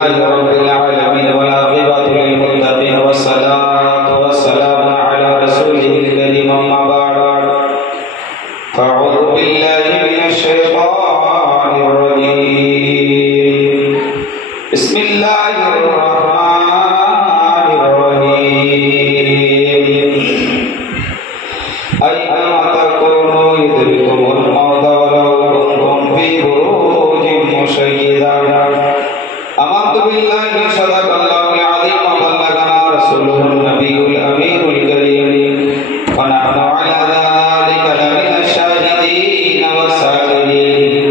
رب العالمين والعاقبة للمتقين والصلاة والسلام على رسوله الكريم أما بعد فأعوذ بالله من الشيطان الرجيم بسم الله الرحمن الرحيم أينما تكونوا يدرككم الموت ولو كنتم في بروج مشيدة آمنت بالله صدق الله العظيم وبلغنا رسوله النبي الأمين الكريم ونحن على ذلك لمن الشاهدين والشاكرين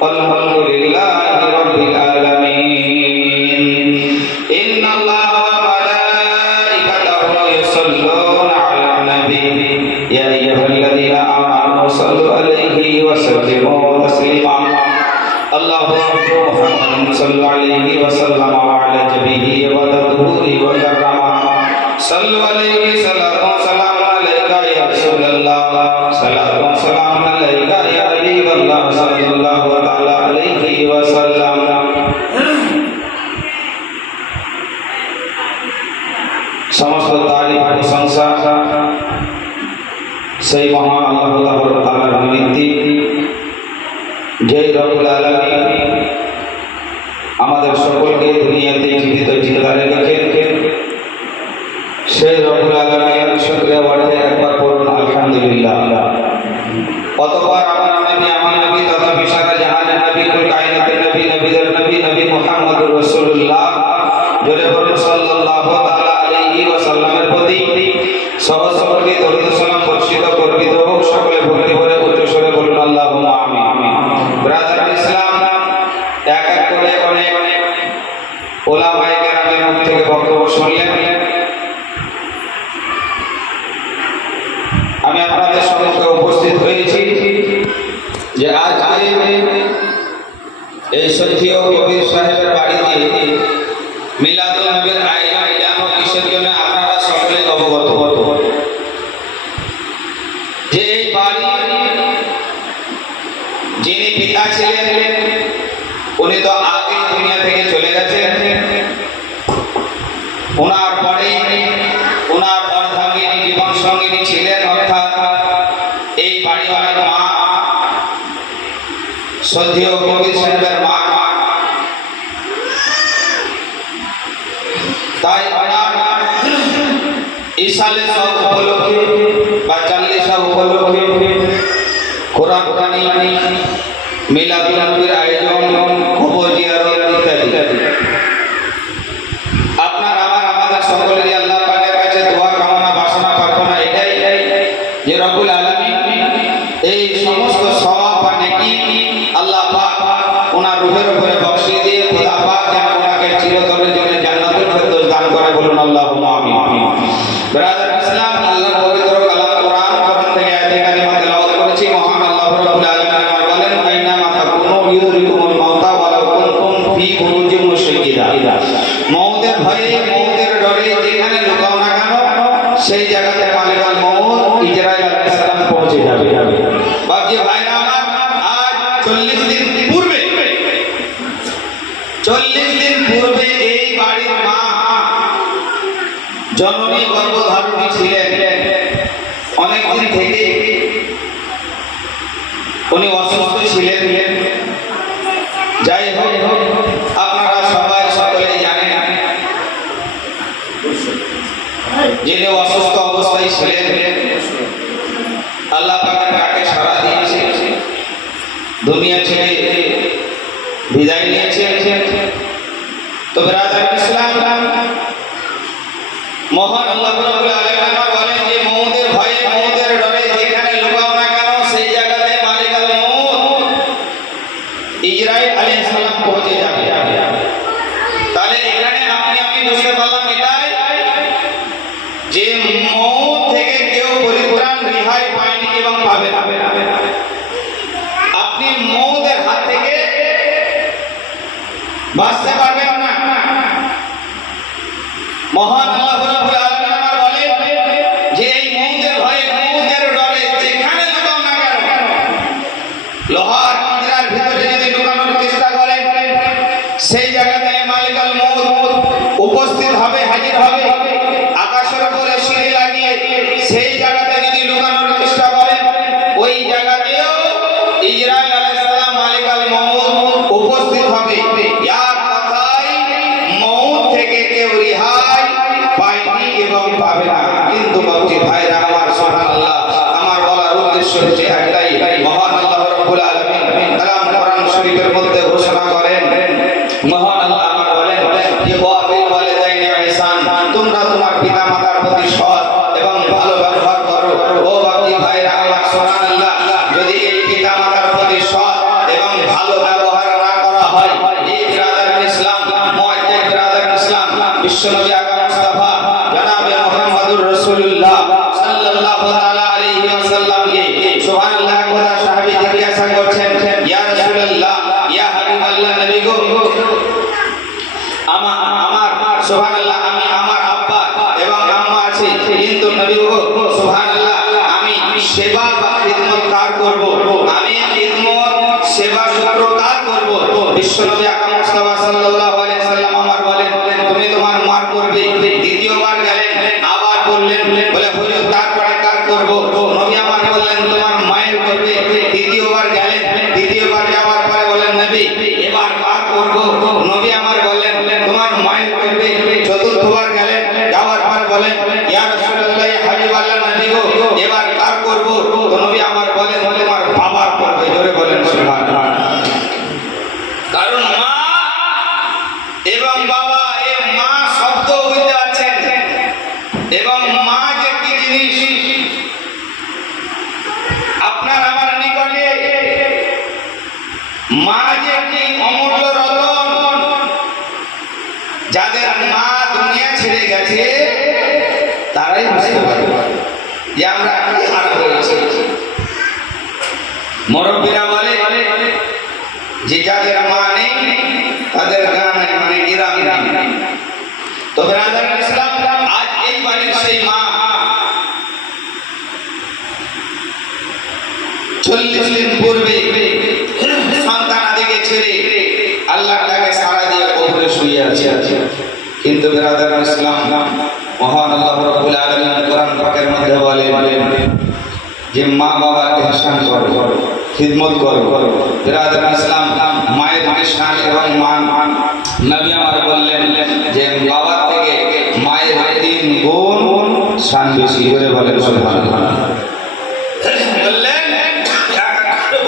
والحمد لله رب العالمين إن الله وملائكته يصلون على النبي يا أيها الذين آمنوا صلوا عليه وسلموا تسليما اللهم محمد صلى عليه وسلم وعلى جبيه وذكره وكرمه صلوا عليه صلاة وسلام عليك يا رسول الله صلاة وسلام عليك يا حبيب الله صلى الله تعالى عليه وسلم সমস্ত তারিফ প্রশংসা সেই মহান আল্লাহ তাআলার নিমিত্তে যে রব্বুল আলামিন আমাদের সকলকে দুনিয়াতে জীবিত জিন্দা রেখেছেন সেই রব্বুল আলামিনের শুকরিয়া বলতে একবার পড়ুন আলহামদুলিল্লাহ। অতঃপর আপনার নবী আমার নবী তথা বিশাল জাহান নবী কুল কায়নাতের নবী নবীদের নবী নবী মুহাম্মদুর রাসূলুল্লাহ জোরে বলুন সাল্লাল্লাহু তাআলা আলাইহি ওয়াসাল্লামের প্রতি সহস্রকোটি দরুদ সালাম বর্ষিত করবিত হোক। সকলে ভক্তি ভরে উচ্চস্বরে বলুন আল্লাহুম্মা আমিন। ব্রাদার ইসলাম, এক এক করে অনেক ওলামায়ে কেরামের মুখ থেকে বক্তব্য শুনলেন। আমি আপনাদের সম্মুখে উপস্থিত হয়েছি যে আজকে এই সত্যিও কবির সাহেবের বাড়িতে মিলাদুল নবীর আয়োজন কেন কিসের জন্য আপনারা সকলে অবগত। যে এই বাড়ি যিনি পিতা ছিলেন উনি তো আগে দুনিয়া থেকে চলে গেছেন। ওনার পরে ওনার অর্ধাঙ্গিনী জীবন সঙ্গিনী ছিলেন অর্থাৎ এই বাড়িওয়ালার মা শ্রদ্ধেয় কবির সাহেবের মা। তাই ওনার ইসালে সব উপলক্ষে বা চাল্লিশা উপলক্ষে কোরআন পানি মিলাদুল নবীর আয়োজন কবর জিয়ারত ইত্যাদি। আপনার আমাদের সকলেরই আল্লাহ পাকের কাছে দোয়া কামনা বাসনা প্রার্থনা এটাই যে রব্বুল আলামিন এই সমস্ত সওয়াব বা নেকি আল্লাহ পাক ওনার রূহের উপরে বর্ষিয়ে দিয়ে খোদা পাক যেন ওনাকে চিরতরের জন্য জান্নাতুল ফেরদৌস দান করে বলুন আল্লাহুম্মা আমিন। ব্রাদার ইসলাম, আল্লাহর পবিত্র কালাম কোরআন থেকে আয়াতে কারিমা তেলাওয়াত করেছি। মহান আল্লাহ রাব্বুল আলামিন বলেন আইনামা তাকুনু ইউদরিকুমুল মাউতা ওয়ালাউ কুনতুম ফি বুরুজিন মুশাইয়্যিদা। মওতের ভয়ে মওতের ডরে যেখানে লুকাও না কেন সেই জায়গাতে মালিকুল মউত ইজরাইল আলাইহিস সালাম পৌঁছে যাবে। বাকি ভাইরা আমার, আজ 40 দিন পূর্বে এই বাড়ির মা জননী গর্ভধারিণী ছিলেন। অনেকদিন থেকে উনি অসুস্থ ছিলেন। যাই হোক, আপনারা সবাই সকলেই জানেন যিনি অসুস্থ অবস্থায় ছিলেন আল্লাহ পাকের ডাকে সাড়া দিয়েছে, দুনিয়া ছেড়ে বিদায় নিয়েছেন। তো ব্রাদার ইসলাম, মহান আল্লাহ রাব্বুল আলামিন বলেন যে মওতের ভয়ে মওতের ডরে যেখানে লুকাও না কেন সেই জায়গাতে মালিকুল মউত ইজরাইল আলাইহিস সালাম পৌঁছে যাবে। তাহলে এখানে আমি বুঝতে পারলাম এটাই যে মওত থেকে কেউ পরিত্রাণ রেহাই পায়নি এবং পাবে না। আপনি মওতের হাত থেকে বাঁচতে পারবেন না। মহান আল্লাহ রাব্বুল আলামিন বলেন যে এই মওতের ভয়ে মওতের ডরে যেখানে লুকাও না কেন, লোহার পিঞ্জরার ভিতরে যদি লুকানোর চেষ্টা করেন সেই জায়গাতে মালিকুল উপস্থিত হবে, হাজির হবে। আকাশের উপরে সিঁড়ি লাগিয়ে সেই জায়গাতে যদি লুকানোর চেষ্টা করেন, ওই জায়গাতেও ইসরাইল আলাইহিস সালাম মালিকাল মউত উপস্থিত হবে। এক কথায় মউত থেকে কেউ রেহাই পায়নি এবং পাবে না। কিন্তু বাবজি ভাইরা আমার, সুবহানাল্লাহ, আমার বলার উদ্দেশ্য হচ্ছে একটাই, মহান আল্লাহ রাব্বুল আলামিন কালাম কোরআন শরীফের মধ্যে ঘোষণা করেন, মহান আল্লাহ আমার বলেন যে ওয়াবিল ওয়ালিদাইনি ইহসান, তোমরা তোমার পিতামাতার প্রতি সৎ এবং ভালো ব্যবহার করো। ও বাকি ভাইরা আমার, সুবহানাল্লাহ, যদি এই পিতামাতার প্রতি সৎ এবং ভালো ব্যবহার না করা হয়, এই বিরাদার ইসলাম, মুআজ্জিজ বিরাদার ইসলাম, বিশ্বনবী আকরাম মুস্তাফা জনাবে মুহাম্মদুর রাসূলুল্লাহ সাল্লাল্লাহু তাআলা আলাইহি ওয়াসাল্লামকে সুবহানাল্লাহ খোদা সাহাবী জিজ্ঞাসা করছেন, ইয়া রাসূলুল্লাহ, ইয়া হাবিবাল্লাহ, নবী গো, আমার সুবহানাল্লাহ, আমি আমার আব্বা এবং আম্মা আছে, কিন্তু নবী গো সুবহানাল্লাহ, আমি সেবা বা খিদমত কার করব, আমি খিদমত সেবা শুকর কার করব। বিশ্বনবী আকরাম মুস্তাফা সাল্লাল্লাহু আলাইহি ওয়াসাল্লাম আমার বলেন, তুমি তোমার মার করবে। দ্বিতীয়বার গেলেন, আবার বললেন, বলে হুজুর তারপরে কার করব? নবী আমার বললেন, তোমার মায়ের করবে। তৃতীয়বার গেলেন, দ্বিতীয়বার যাওয়ার পরে বলেন, নবী এবার কার করব? নবী আমার বললেন, তোমার মায়ের করবে। চতুর্থবার গেলেন, যাওয়ার পর বলেন, ইয়া রাসূলুল্লাহ, ইয়া হাবিবাল্লাহ, নবী গো এবার কার করব? তো নবী আমার বলেন, তোমার বাবার করবে। জোরে বলেন সুবহানাল্লাহ। কারণ মা এবং বাবা, এই মা শব্দ বুঝতে পারছেন, এবং মা যে কি জিনিস আপনার আমার নিকটে, মা যে কি অমূল্য রতন। যাদের মা দুনিয়া ছেড়ে গেছে তারাই বুঝতে পারে যে আমরা কি হার হয়েছি। মুরব্বীরা বলে যে যাদের মা নেই তাদের গ্রাম মানে গ্রাম নেই। তো ব্রাদার ইসলাম, আজ এই বাড়ির সেই মা 40 দিন পূর্বে সন্তানাদিকে ছেড়ে আল্লাহর ডাকে সাড়া দিয়ে কবরে শুয়ে আছে। কিন্তু ব্রাদার ইসলাম, মহান আল্লাহ রাব্বুল আলামিন কোরআন পাকের মধ্যে বলেন যে মা বাবার ইহসান করো, খিদমত করো। ব্রাদার ইসলাম, মায়ের ইহসান এবং মান, নবী আমার বললেন যে বাবার থেকে মায়ের 3 গুণ শান বেশি। করে বলেন সুবহানাল্লাহ।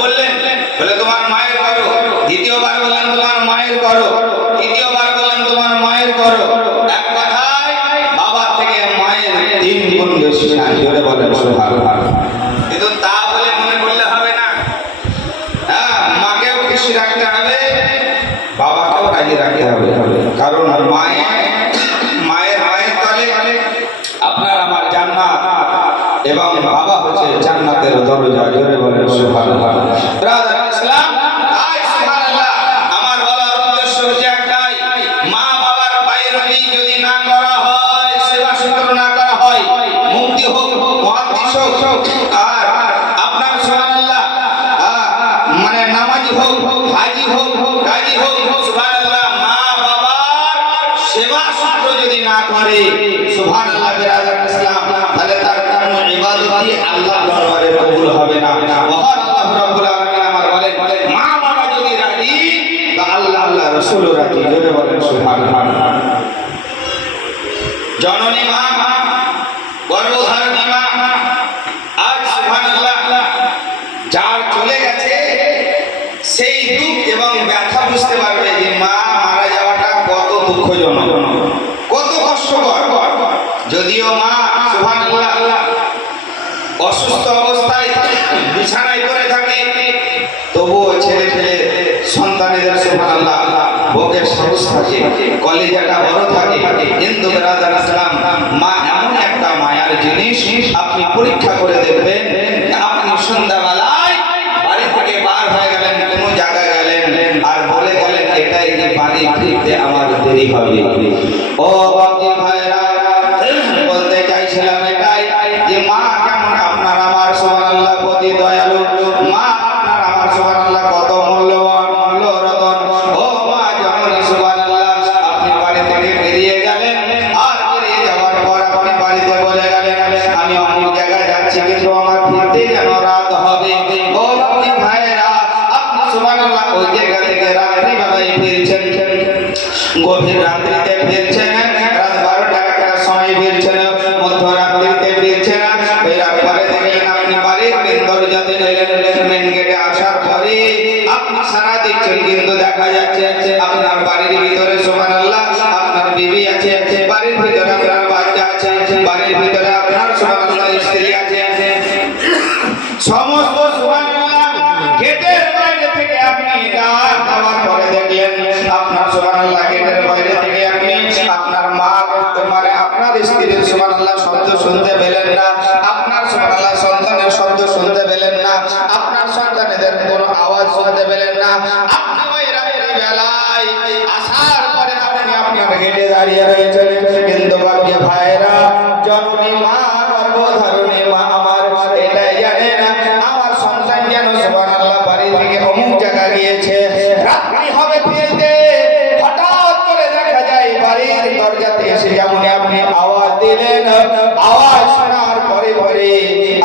বললেন বলে তোমার মায়ের করো। দ্বিতীয়বার বললেন তোমার মায়ের করো। তৃতীয়বার বললেন তোমার মায়ের করো। এক কথায় বাবার থেকে মায়ের 3 গুণ বেশি শান। করে বলেন সুবহানাল্লাহ। কিন্তু তা বলে মনে করলে হবে না। হ্যাঁ, মাকেও খুশি রাখতে হবে, বাবাকেও রাজি রাখতে হবে। কারণ মায়ের তলে আপনার আমার জান্নাত, এবং বাবা হচ্ছে জান্নাতের দরজা। জোরে বলেন সুবহানাল্লাহ। ব্রাদার ইসলাম, আয় সুবহানাল্লাহ, আমার বলার উদ্দেশ্য হচ্ছে একটাই, মা বাবার পায়রবি যদি না করা হয়, সেবা শুকর না করা হয়, মুক্তি হোক, মুহাদ্দিস হোক, আর আপনার সুবহানাল্লাহ মানে নামাজি হোক, হাজি হোক, গাজী হোক, সুবহানাল্লাহ, মা বাবার সেবা শুকর যদি না করে, সুবহানাল্লাহ ব্রাদার ইসলাম, তাহলে তার কোনো ইবাদতই আল্লাহর দরবারে কবুল হবে না। মহান আল্লাহ রাব্বুল আলামিন আমার বলেন, মা বাবা যদি রাজি, তো আল্লাহ রাসূলও রাজি। জোরে বলেন সুবহানাল্লাহ। জননী মা, গর্ভধারিণী মা, আজ সুবহানাল্লাহ যার চলে গেছে সেই দুঃখ এবং ব্যথা বুঝতে পারবে যে মা মারা যাওয়াটা কত দুঃখজনক, কত কষ্টকর। যদিও মা সুবহানাল্লাহ অসুস্থ অবস্থায় বিছানায় পড়ে থাকে, তবুও ছেলে ফেলে সন্তানেদের সুবহানাল্লাহ বুকের সাহস থাকে, কলিজাটা বড় থাকে। কিন্তু ব্রাদার ইসলাম, মা এমন একটা মায়ার জিনিস, আপনি পরীক্ষা করে দেখবেন। আপনি সন্ধ্যাবেলায় বাড়ি থেকে বার হয়ে গেলেন, কোনো জায়গায় গেলেন, আর বলে গেলেন এটাই যে বাড়ি ফিরতে আমার দেরি হবে। ও বাকি ভাইরা, বলতে চাইছিলাম এটাই যে মা কেমন আপনার আমার সুবহানাল্লাহ প্রতি দয়ালু, মা আপনার আমার সুবহানাল্লাহ কত মূল্যবান, মূল্য রতন। ও মা জননী সুবহানাল্লাহ, আপনি বাড়ি থেকে বেরিয়ে গেলেন, গভীর রাত্রিতে ফিরছে না, রাত 12টা 1টার সময় ফিরছে না, মধ্যরাত্রিতে ফিরছে না। ফেরার পরে দেখলেন আপনি বাড়ির মেন দরজাতে গেলেন, মেন গেটে আসার পরে আপনি সারা দিচ্ছেন, কিন্তু দেখা যাচ্ছে আপনার বাড়ির ভিতরে সুবহানাল্লাহ আপনার বিবি আছে, বাড়ির ভিতরে আপনার বাচ্চা আছে, বাড়ির ভিতরে আপনার সুবহানাল্লাহ স্ত্রী আছে, সমস্ত সুবহানাল্লাহ। গেটের বাইরে থেকে আপনি ডাক দেওয়ার পরে দেখলেন আপনার সুবহানাল্লাহ গেটের বাইরে থেকে আপনি আপনার মা মানে আপনার স্ত্রীর সুবহানাল্লাহ শব্দ শুনতে পেলেন না, আপনার সুবহানাল্লাহ সন্তানের শব্দ শুনতে পেলেন না, আপনার সন্তানেদের কোনো আওয়াজ শুনতে পেলেন না। আপনি ওই রাত্রি বেলায় আসার পরে আপনি আপনার গেটে দাঁড়িয়ে রয়েছেন, কিন্তু বাকি ভাইরা জননী মা গর্ভধারণী মা আমার এটাই জানে না আমার সন্তান যেন সুবহানাল্লাহ বাড়ি থেকে অমুক জায়গা গিয়েছে, রাত্রি হবে ফিরতে। হঠাৎ করে দেখা যায় বাড়ির দরজাতে এসে যেমন আপনি আওয়াজ দিলেন, আওয়াজ শোনার পরে পরে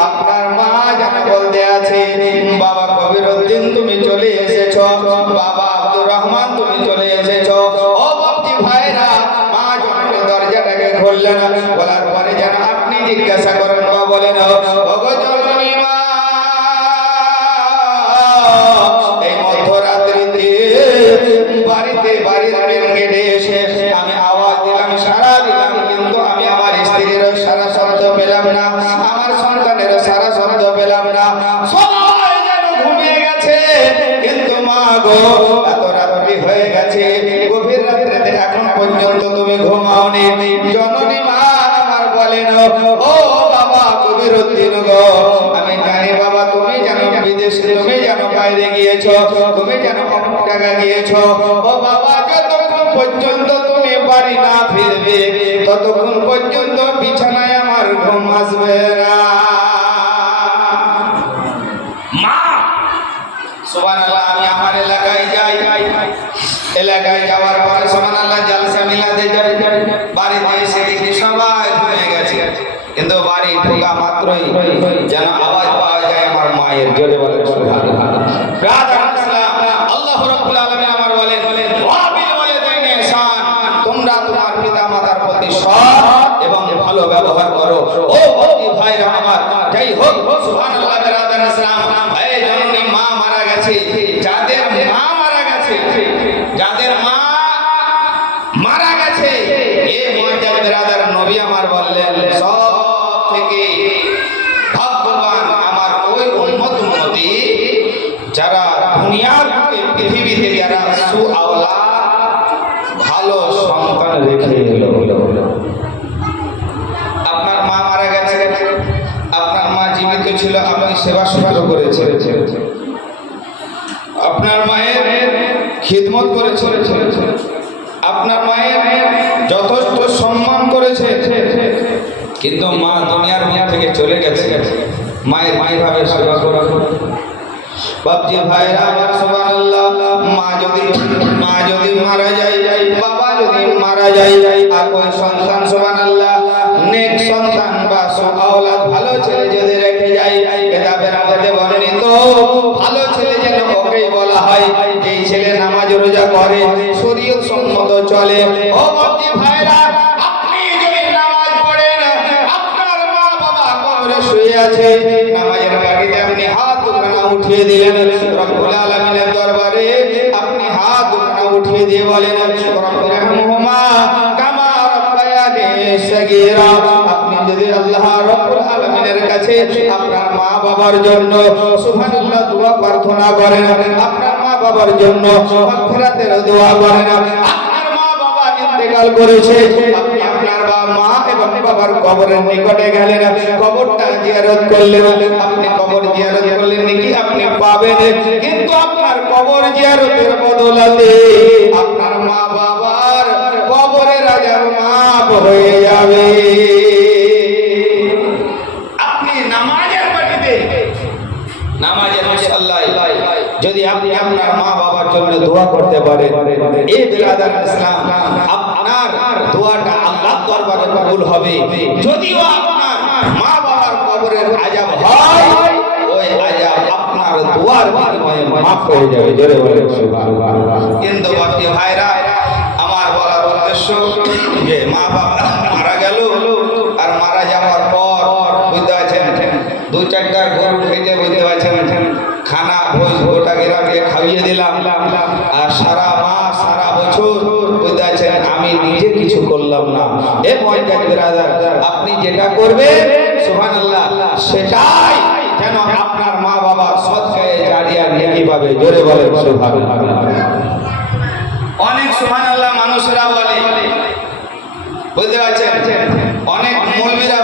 আপনার মা যেন বলতে আছে, বাবা কবিরউদ্দিন তুমি চলে এসেছো, বাবা আব্দুর রহমান তুমি চলে এসেছো। ও বাপজি ভাইরা, মা যখন দরজাটাকে খুললেন, বলার পরে যেন আপনি জিজ্ঞাসা করেন বা বলেন, ওগো জননী মা, এই মধ্যরাত্রিতে বাড়িতে বাড়ির মেন গেটে এসে আমি আওয়াজ দিলাম, সারা দিলাম, কিন্তু আমি আমার স্ত্রীর সারা শব্দ পেলাম না, আমার সন্তানের সারা শব্দ পেলাম না, সবাই যেন ঘুমিয়ে গেছে। কিন্তু মা গো, এত রাত্রি হয়ে গেছে, গভীর রাত্রিতে এখন পর্যন্ত তুমি ঘুমাওনি। জননী মা আমার বলেন, ও বাবা কবিরউদ্দিন গো, আমি জানি বাবা তুমি যেন বিদেশে, তুমি যেন বাইরে গিয়েছো, তুমি যেন অমুক জায়গা গিয়েছো। ও বাবা, যতক্ষণ পর্যন্ত তুমি বাড়ি না ফিরবে ততক্ষণ পর্যন্ত বিছানায় আমার ঘুম আসবে না। মা সুবহানাল্লাহ, আমি আমার এলাকায় যাই, এলাকায় যাওয়ার পরে সুবহানাল্লাহ জালসা মিলাতে যাই, বাড়িতে এসে দেখি সবাই ঘুমিয়ে গেছে, কিন্তু বাড়ি ঢোকা মাত্রই যেন আওয়াজ পাওয়া যায় আমার মায়ের। জোরে বলে সুবহানাল্লাহ। আল্লাহ রাব্বুল আলামিন আমার বলেন, ওয়াবিল ওয়ালিদাইনি ইহসান, তোমরা তোমার পিতামাতার প্রতি সৎ এবং ভালো ব্যবহার করো। ও ভাইরা আমার, যাই হোক সুবহানাল্লাহ বিরাদার ইসলাম, এই জননী মা মারা গেছে, যাদের মা মারা গেছে, যাদের মা মারা গেছে, এই মুআজ্জাজ বিরাদার নবী আমার বললেন, সব থেকে ভাগ্যবান আমার ওই উম্মত উম্মতি যারা দুনিয়ার পৃথিবীতে যারা সুআওলাদ ভালো সন্তান রেখে এলো। আপনার মা মারা গেছে, আপনার মা জীবিত ছিল, আপনি সেবা শুশ্রূষা করেছেন, আপনার মায়ের খিদমত করেছেন, আপনার মায়ের যথেষ্ট সম্মান করেছে, কিন্তু মা দুনিয়ার মুখ থেকে চলে গেছে, মায়ের ভাবে সেবা করা। বাপজি ভাইরা আমার সুবহানাল্লাহ, মা যদি মারা যায়, বাবা যদি মারা যায়, আর ওই সন্তান সুবহানাল্লাহ নেক সন্তান বা সুআওলাদ ভালো ছেলে যদি রেখে যায়, কিতাবের মধ্যে বর্ণিত ভালো ছেলে যেন ওকেই বলা হয় এই ছেলে নামাজ রোজা করে, শরীয়ত সম্মত চলে। ও বাপজি ভাইরা, আপনি যদি নামাজ পড়েন, আপনার মা বাবা কবরে শুয়ে আছে, নামাজের বাড়িতে আপনি হাত দুখানা উঠিয়ে দিলেন, রব্বুল আলামিনের দরবারে আপনি হাত দুখানা উঠিয়ে দিয়ে বলেন, রব্বিরহামহুমা কামা রাব্বায়ানি সগীরা। আপনি যদি আল্লাহ রব্বুল আলামিনের কাছে আপনার মা বাবার জন্য সুবহানাল্লাহ দোয়া প্রার্থনা করেন, আপনার মা বাবার জন্য মাগফিরাতের দোয়া করেন, আপনার মা বাবা ইন্তেকাল করেছে, আপনি আপনার মা এবং বাবার কবরের নিকটে গেলেন, কবরটা জিয়ারত করলেন, আপনি কবর জিয়ারত করলেন নাকি আপনি পাবেন, কিন্তু আপনার কবর জিয়ারতের বদলাতে আপনার মা বাবার কবরের আযাব মাফ হয়ে যাবে। আপনি নামাজের বাড়িতে, নামাজের মুসাল্লায় যদি আপনি আপনার মা বাবার জন্য দোয়া করতে পারেন, এই বিরাদার ইসলাম আপনার দোয়াটা আল্লাহর দরবারে কবুল হবে। যদিও আপনার মা বাবার কবরের আযাব হয়, ওই আযাব আপনার দোয়ার বিনিময়ে মাফ হয়ে যাবে। জোরে বলে সুবহানাল্লাহ। কিন্তু বাকি ভাইরা আমার দিলাম, আর সারা মাস সারা বছর বুঝতে আছেন আমি নিজে কিছু করলাম না। এ ময়দান ব্রাদার, আপনি যেটা করবেন সুবহানাল্লাহ সেটাই যেন আপনার মা বাবা সদকায়ে জারিয়া নেকি পাবে। জোরে বলেন সুবহানাল্লাহ। অনেক সুবহানাল্লাহ মানুষরা বলে, বুঝতে পারছেন, অনেক মৌলবীরা